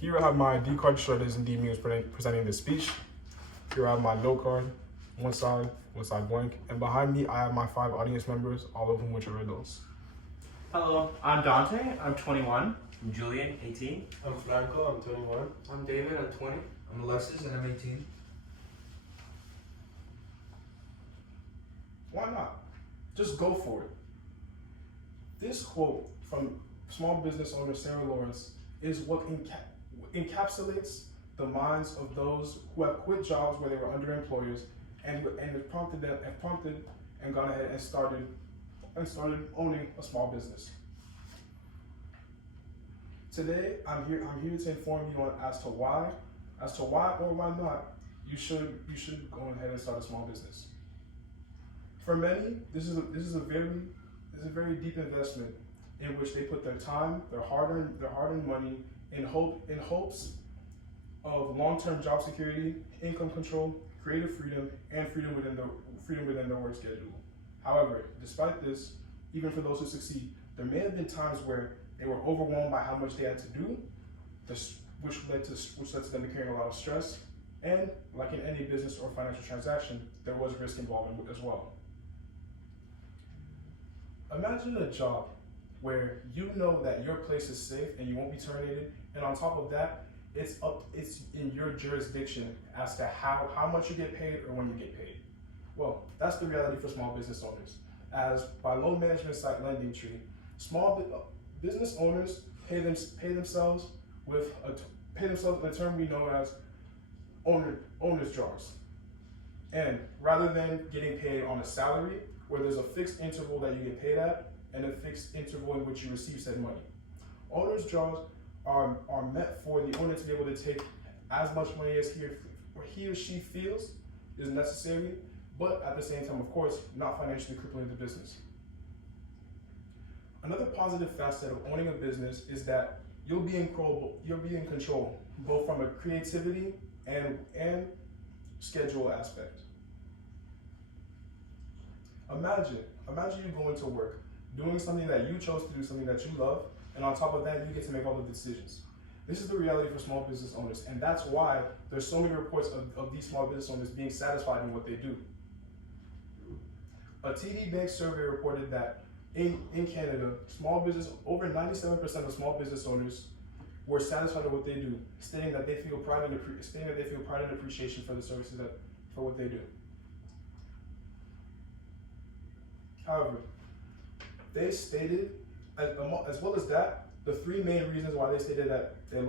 Here I have my D card showed as Denis was presenting this speech. Here I have my note card, one side blank, and behind me I have my 5 audience members, all of whom which are adults. Hello, I'm Dante, I'm 21. I'm Julian, 18. I'm Franco, I'm 21. I'm David, I'm 20. I'm Alexis, and I'm 18. Why not? Just go for it. This quote from small business owner Sarah Lawrence is what encapsulates the minds of those who have quit jobs where they were under employers and it prompted and gone ahead and started owning a small business. Today, I'm here to inform you as to why or why not you should go ahead and start a small business. For many, this is a very deep investment in which they put their time, their hard-earned money in hopes of long-term job security, income control, creative freedom, and freedom within their work schedule. However, despite this, even for those who succeed, there may have been times where they were overwhelmed by how much they had to do, which led to them carrying a lot of stress, and like in any business or financial transaction, there was risk involved as well. Imagine a job where you know that your place is safe and you won't be terminated, and on top of that, it's in your jurisdiction as to how much you get paid or when you get paid. Well, that's the reality for small business owners. As by loan management site LendingTree, small business owners pay themselves with a term we know as owner's jars. And rather than getting paid on a salary, where there's a fixed interval that you get paid at and a fixed interval in which you receive said money. Owner's jars are meant for the owner to be able to take as much money as he or she feels is necessary, but at the same time, of course, not financially crippling the business. Another positive facet of owning a business is that you'll be in control, both from a creativity and schedule aspect. Imagine you going to work, doing something that you chose to do, something that you love, and on top of that, you get to make all the decisions. This is the reality for small business owners, and that's why there's so many reports of these small business owners being satisfied in what they do. A TD Bank survey reported that in Canada, over 97% of small business owners were satisfied with what they do, stating that they feel pride and appreciation for the services for what they do. However, they stated, as well as that, the 3 main reasons why they stated that they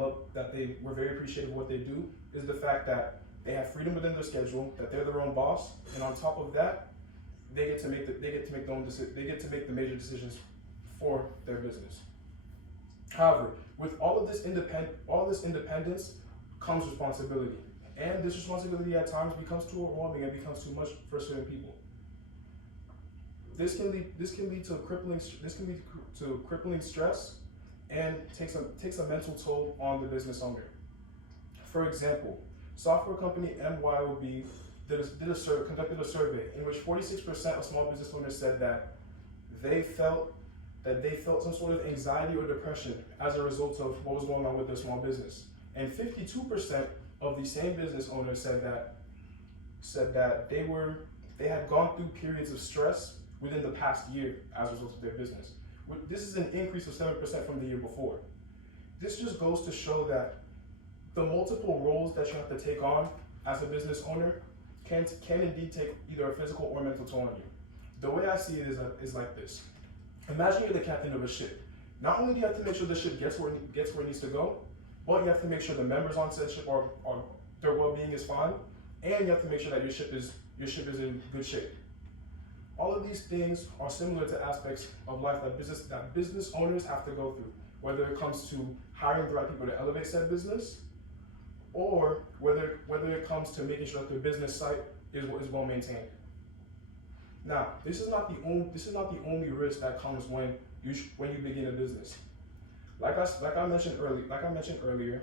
were very appreciative of what they do is the fact that they have freedom within their schedule, that they're their own boss, and on top of that, they get to make the major decisions for their business. However, with all this independence comes responsibility, and this responsibility at times becomes too overwhelming and becomes too much for certain people. This can lead to crippling stress and takes a mental toll on the business owner. For example, software company MYOB conducted a survey in which 46% of small business owners said that they felt some sort of anxiety or depression as a result of what was going on with their small business. And 52% of the same business owners said that they had gone through periods of stress within the past year as a result of their business. This is an increase of 7% from the year before. This just goes to show that the multiple roles that you have to take on as a business owner can indeed take either a physical or mental toll on you. The way I see it is like this. Imagine you're the captain of a ship. Not only do you have to make sure the ship gets where it needs to go, but you have to make sure the members on said ship are their well-being is fine, and you have to make sure that your ship is in good shape. All of these things are similar to aspects of life that business owners have to go through, whether it comes to hiring the right people to elevate said business, or whether it comes to making sure that the business site is well maintained. Now, this is not the only risk that comes when you begin a business. Like I mentioned earlier,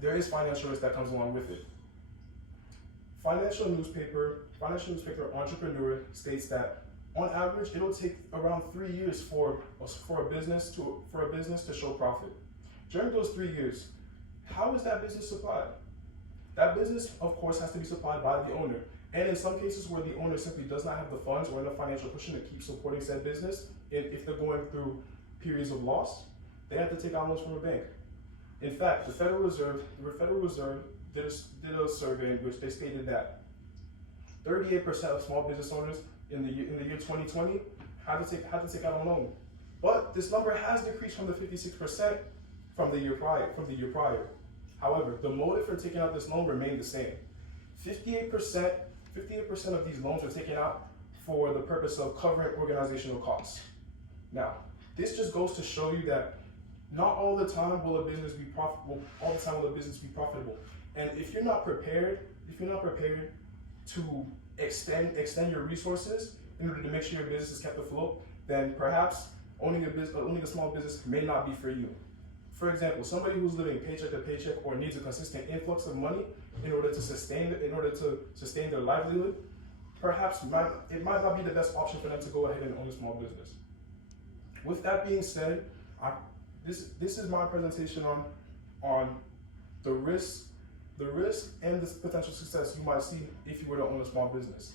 there is financial risk that comes along with it. Financial newspaper Entrepreneur states that on average it'll take around 3 years for a business to show profit. During those 3 years, how is that business supplied? That business, of course, has to be supplied by the owner. And in some cases where the owner simply does not have the funds or enough financial cushion to keep supporting said business, if they're going through periods of loss, they have to take out loans from a bank. In fact, the Federal Reserve did a survey in which they stated that 38% of small business owners in the year 2020 had to take out a loan. But this number has decreased from the 56% from the year prior. However, the motive for taking out this loan remained the same. 58% of these loans were taken out for the purpose of covering organizational costs. Now, this just goes to show you that not all the time will a business be profitable. And if you're not prepared to extend your resources in order to make sure your business is kept afloat, then perhaps owning a small business may not be for you. For example, somebody who's living paycheck to paycheck or needs a consistent influx of money in order to sustain their livelihood, perhaps it might not be the best option for them to go ahead and own a small business. With that being said, this is my presentation on the risk and the potential success you might see if you were to own a small business.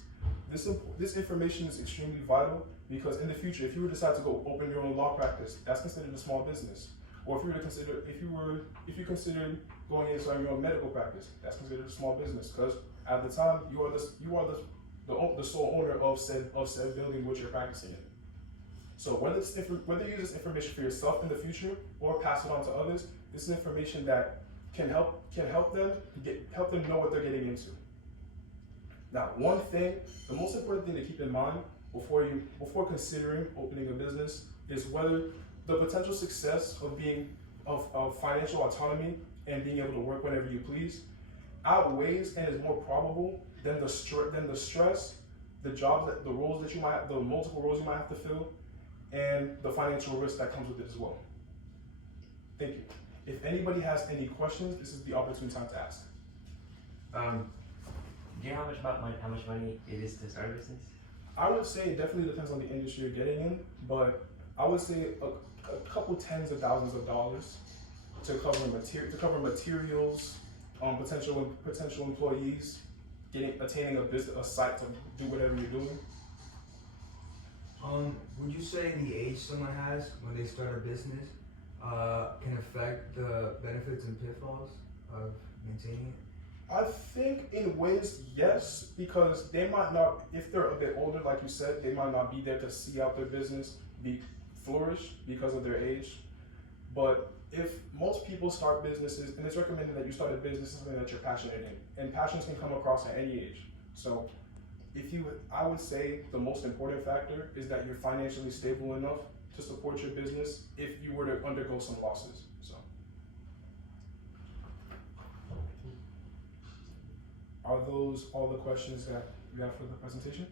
This information is extremely vital because in the future, if you would decide to go open your own law practice, that's considered a small business. Or if you consider going into starting your own medical practice, that's considered a small business because at the time you are the sole owner of said building which you're practicing in. So whether you use this information for yourself in the future or pass it on to others, this is information that can help them know what they're getting into. Now, the most important thing to keep in mind before considering opening a business is whether the potential success of financial autonomy and being able to work whenever you please outweighs and is more probable than the stress, the multiple roles you might have to fill, and the financial risk that comes with it as well. Thank you. If anybody has any questions, this is the opportune time to ask. Do you know how much money it is to start a business? I would say it definitely depends on the industry you're getting in, but I would say a couple tens of thousands of dollars to cover materials, potential employees, attaining a site to do whatever you're doing. Would you say the age someone has when they start a business can affect the benefits and pitfalls of maintaining it? I think in ways, yes, because they might not, if they're a bit older, like you said, they might not be there to see out their business flourish because of their age. But if most people start businesses, and it's recommended that you start a business something that you're passionate in, and passions can come across at any age. So I would say the most important factor is that you're financially stable enough to support your business if you were to undergo some losses. So, are those all the questions that you have for the presentation?